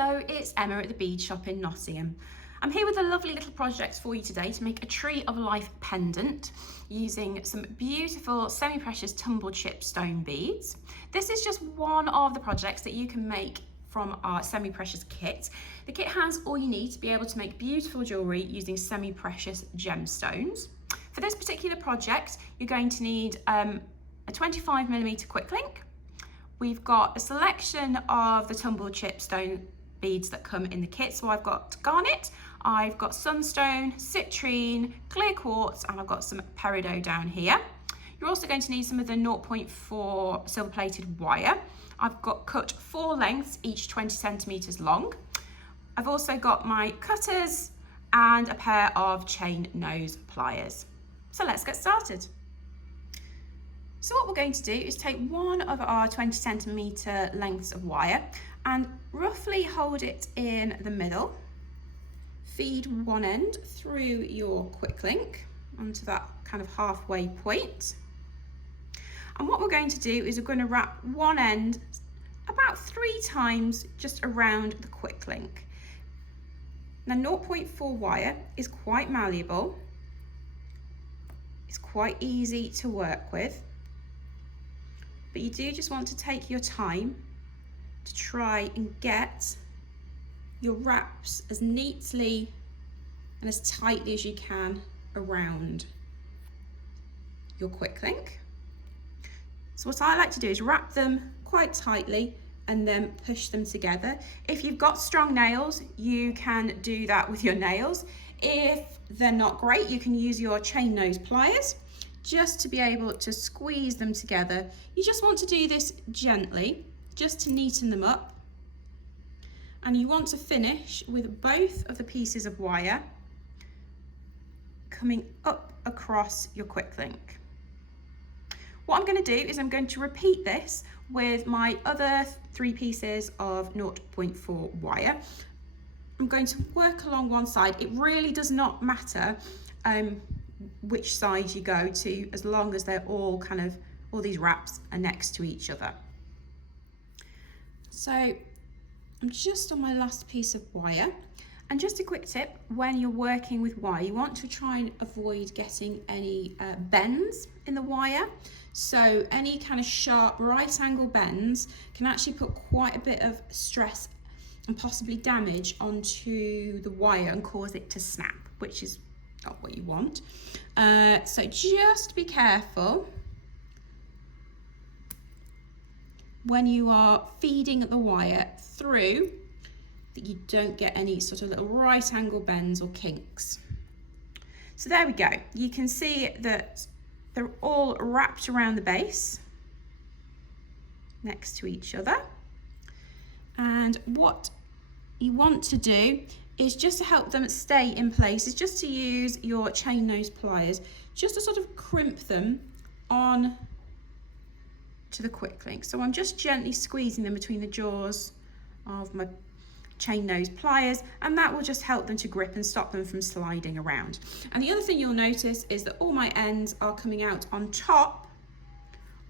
Hello, it's Emma at the Bead Shop in Nottingham. I'm here with a lovely little project for you today to make a Tree of Life pendant using some beautiful semi-precious tumbled chip stone beads. This is just one of the projects that you can make from our semi-precious kit. The kit has all you need to be able to make beautiful jewellery using semi-precious gemstones. For this particular project, you're going to need a 25mm quick link. We've got a selection of the tumbled chip stone beads that come in the kit. So I've got garnet, I've got sunstone, citrine, clear quartz, and I've got some peridot down here. You're also going to need some of the 0.4 silver plated wire. I've got cut 4 lengths, each 20 centimeters long. I've also got my cutters and a pair of chain nose pliers. So let's get started. So what we're going to do is take one of our 20 centimeter lengths of wire and roughly hold it in the middle. Feed one end through your quick link onto that kind of halfway point. And what we're going to do is we're going to wrap one end about 3 times just around the quick link. Now 0.4 wire is quite malleable. It's quite easy to work with. But you do just want to take your time to try and get your wraps as neatly and as tightly as you can around your quick link. So what I like to do is wrap them quite tightly and then push them together. If you've got strong nails, you can do that with your nails. If they're not great, you can use your chain nose pliers just to be able to squeeze them together. You just want to do this gently, just to neaten them up. And you want to finish with both of the pieces of wire coming up across your quick link. What I'm going to do is I'm going to repeat this with my other 3 pieces of 0.4 wire. I'm going to work along one side. It really does not matter which side you go to, as long as they're all these wraps are next to each other. So I'm just on my last piece of wire, and just a quick tip: when you're working with wire, you want to try and avoid getting any bends in the wire. So any kind of sharp right angle bends can actually put quite a bit of stress and possibly damage onto the wire and cause it to snap, which is not what you want. So just be careful when you are feeding the wire through that you don't get any sort of little right angle bends or kinks. So there we go. You can see that they're all wrapped around the base next to each other. And what you want to do is just to help them stay in place, is just to use your chain nose pliers just to sort of crimp them on to the quick link. So I'm just gently squeezing them between the jaws of my chain nose pliers, and that will just help them to grip and stop them from sliding around. And the other thing you'll notice is that all my ends are coming out on top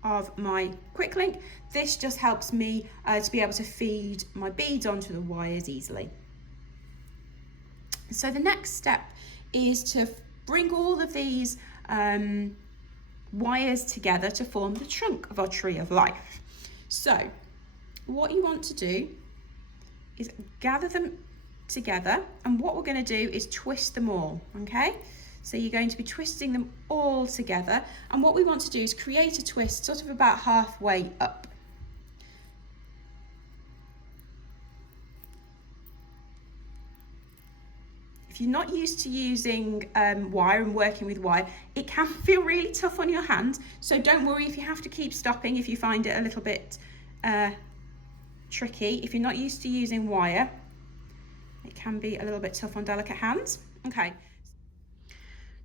of my quick link. This just helps me to be able to feed my beads onto the wires easily. So the next step is to bring all of these wires together to form the trunk of our Tree of Life. So what you want to do is gather them together, and what we're going to do is twist them all, okay? So you're going to be twisting them all together, and what we want to do is create a twist sort of about halfway up. If you're not used to using wire and working with wire, it can feel really tough on your hand. So don't worry if you have to keep stopping if you find it a little bit tricky. If you're not used to using wire, it can be a little bit tough on delicate hands. Okay.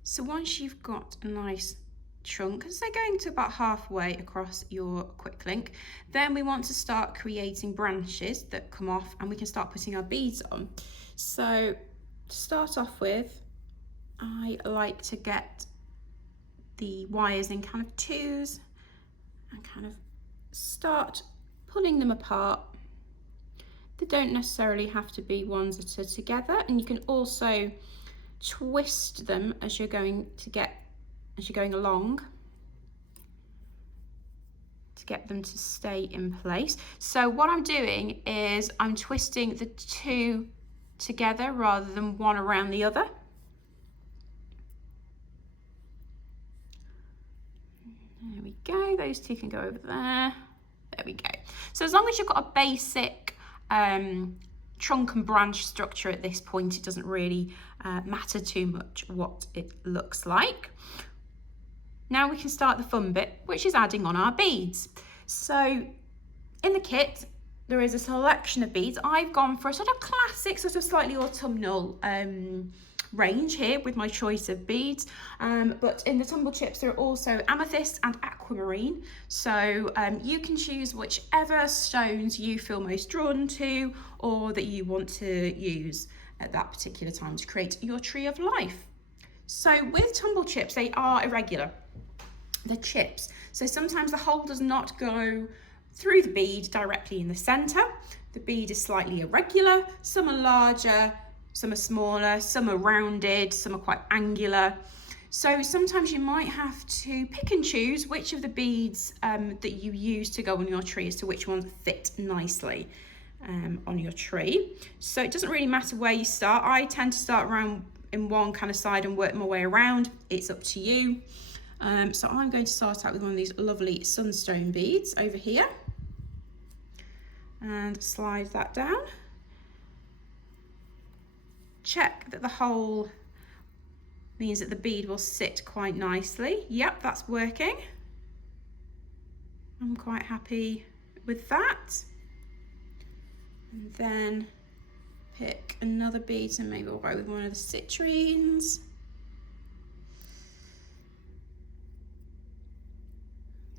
So once you've got a nice trunk, so going to about halfway across your quick link, then we want to start creating branches that come off, and we can start putting our beads on. So to start off with, I like to get the wires in kind of 2s and kind of start pulling them apart They don't necessarily have to be ones that are together, and you can also twist them as you're going along to get them to stay in place. So what I'm doing is I'm twisting the two together rather than one around the other. There we go, those two can go over there. There we go. So as long as you've got a basic trunk and branch structure at this point, it doesn't really matter too much what it looks like. Now we can start the fun bit, which is adding on our beads. So in the kit, there is a selection of beads. I've gone for a sort of classic, sort of slightly autumnal range here with my choice of beads, but in the tumble chips there are also amethyst and aquamarine, so you can choose whichever stones you feel most drawn to or that you want to use at that particular time to create your tree of life. So with tumble chips, they are irregular, they're chips, so sometimes the hole does not go through the bead directly in the center. The bead is slightly irregular, some are larger, some are smaller, some are rounded, some are quite angular. So sometimes you might have to pick and choose which of the beads that you use to go on your tree as to which ones fit nicely on your tree. So it doesn't really matter where you start. I tend to start around in one kind of side and work my way around. It's up to you. So I'm going to start out with one of these lovely sunstone beads over here and slide that down. Check that the hole means that the bead will sit quite nicely. Yep, that's working. I'm quite happy with that. And then pick another bead, so maybe we'll go with one of the citrines.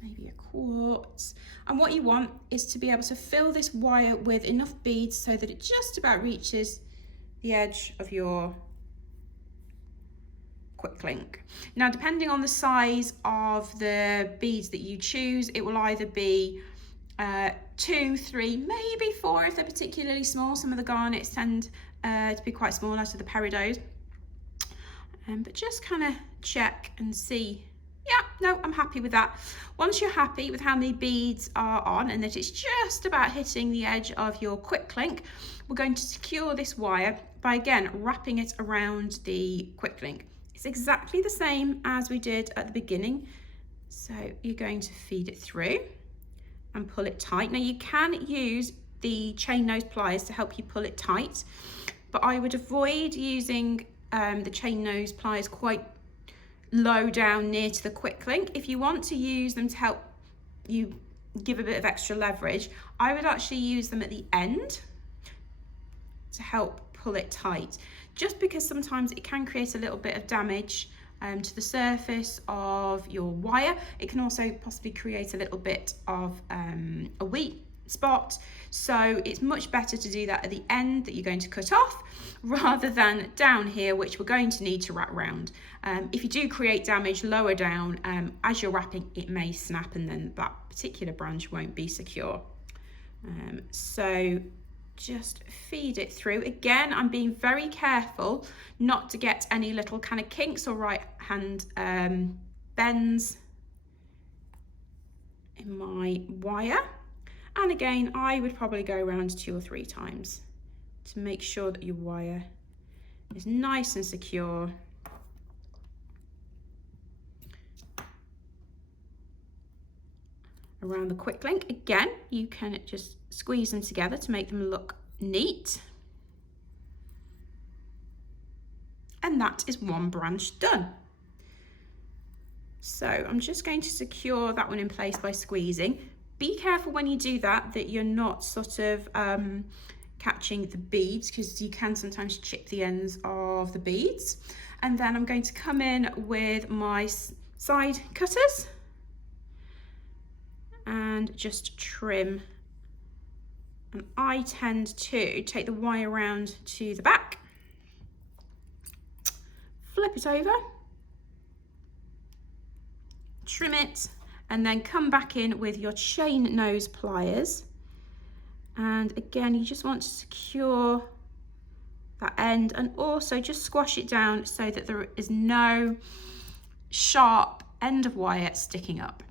Maybe a quartz. And what you want is to be able to fill this wire with enough beads so that it just about reaches the edge of your quick link. Now, depending on the size of the beads that you choose, it will either be 2, 3, maybe 4 if they're particularly small. Some of the garnets tend to be quite small, as do the peridots. But just kind of check and see. Yeah, no, I'm happy with that. Once you're happy with how many beads are on and that it's just about hitting the edge of your quick link, we're going to secure this wire by, again, wrapping it around the quick link. It's exactly the same as we did at the beginning. So you're going to feed it through and pull it tight. Now you can use the chain nose pliers to help you pull it tight, but I would avoid using the chain nose pliers quite low down near to the quick link. If you want to use them to help you give a bit of extra leverage, I would actually use them at the end to help pull it tight, just because sometimes it can create a little bit of damage to the surface of your wire. It can also possibly create a little bit of a weak spot, so it's much better to do that at the end that you're going to cut off rather than down here, which we're going to need to wrap round. If you do create damage lower down, as you're wrapping, it may snap and then that particular branch won't be secure. So just feed it through. Again, I'm being very careful not to get any little kind of kinks or right hand bends in my wire. And again, I would probably go around 2 or 3 times to make sure that your wire is nice and secure. Around the quick link, again, you can just squeeze them together to make them look neat. And that is one branch done. So I'm just going to secure that one in place by squeezing. Be careful when you do that, that you're not sort of catching the beads, because you can sometimes chip the ends of the beads. And then I'm going to come in with my side cutters and just trim. And I tend to take the wire around to the back, flip it over, trim it, and then come back in with your chain nose pliers And again, you just want to secure that end and also just squash it down so that there is no sharp end of wire sticking up.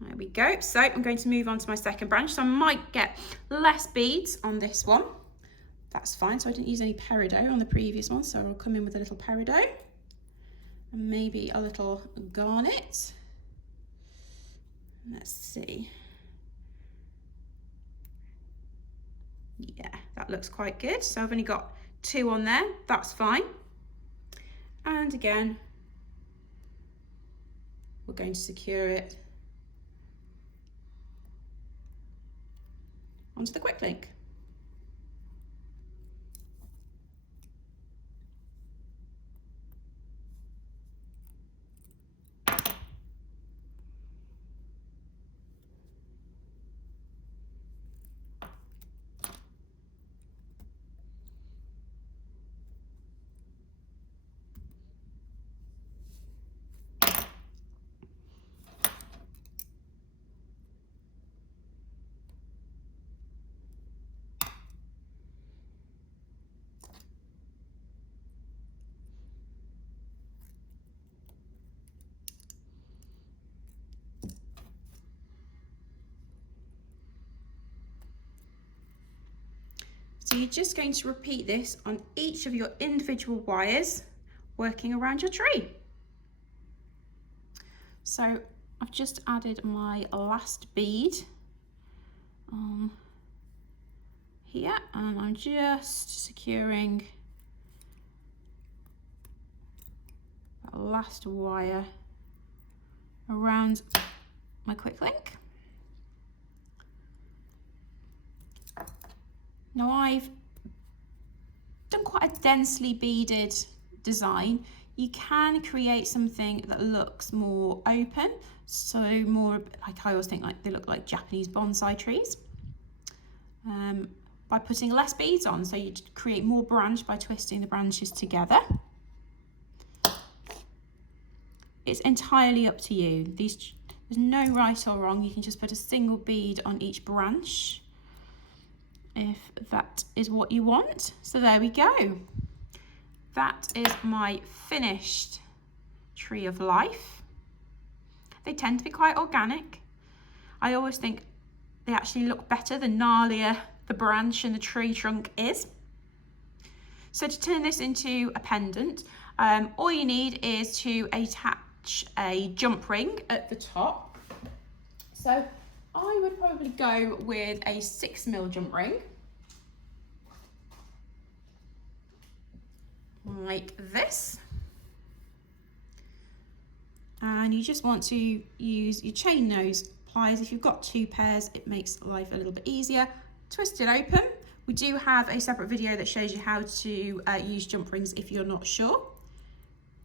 There we go. So I'm going to move on to my second branch. So I might get less beads on this one. That's fine. So I didn't use any peridot on the previous one. So I'll come in with a little peridot and maybe a little garnet. Let's see. Yeah, that looks quite good. So I've only got 2 on there. That's fine. And again, we're going to secure it onto the quick link. So you're just going to repeat this on each of your individual wires working around your tree. So I've just added my last bead on here and I'm just securing that last wire around my quick link. Now I've done quite a densely beaded design. You can create something that looks more open, so more like I always think like they look like Japanese bonsai trees. By putting less beads on, so you create more branch by twisting the branches together. It's entirely up to you. There's no right or wrong. You can just put a single bead on each branch if that is what you want. So there we go. That is my finished Tree of Life. They tend to be quite organic. I always think they actually look better the gnarlier the branch and the tree trunk is. So to turn this into a pendant, all you need is to attach a jump ring at the top. So I would probably go with a 6mm jump ring, like this. And you just want to use your chain nose pliers. If you've got 2 pairs, it makes life a little bit easier. Twist it open. We do have a separate video that shows you how to use jump rings if you're not sure.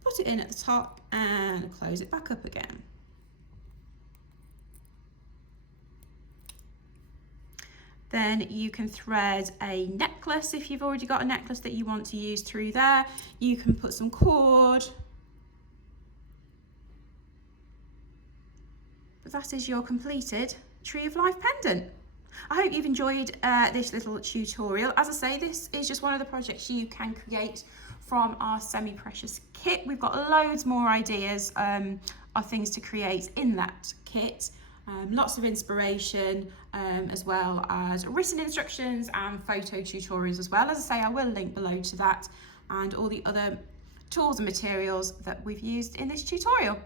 Put it in at the top and close it back up again. Then you can thread a necklace if you've already got a necklace that you want to use through there. You can put some cord. But that is your completed Tree of Life pendant. I hope you've enjoyed this little tutorial. As I say, this is just one of the projects you can create from our semi-precious kit. We've got loads more ideas of things to create in that kit. Lots of inspiration, as well as written instructions and photo tutorials as well. As I say, I will link below to that and all the other tools and materials that we've used in this tutorial.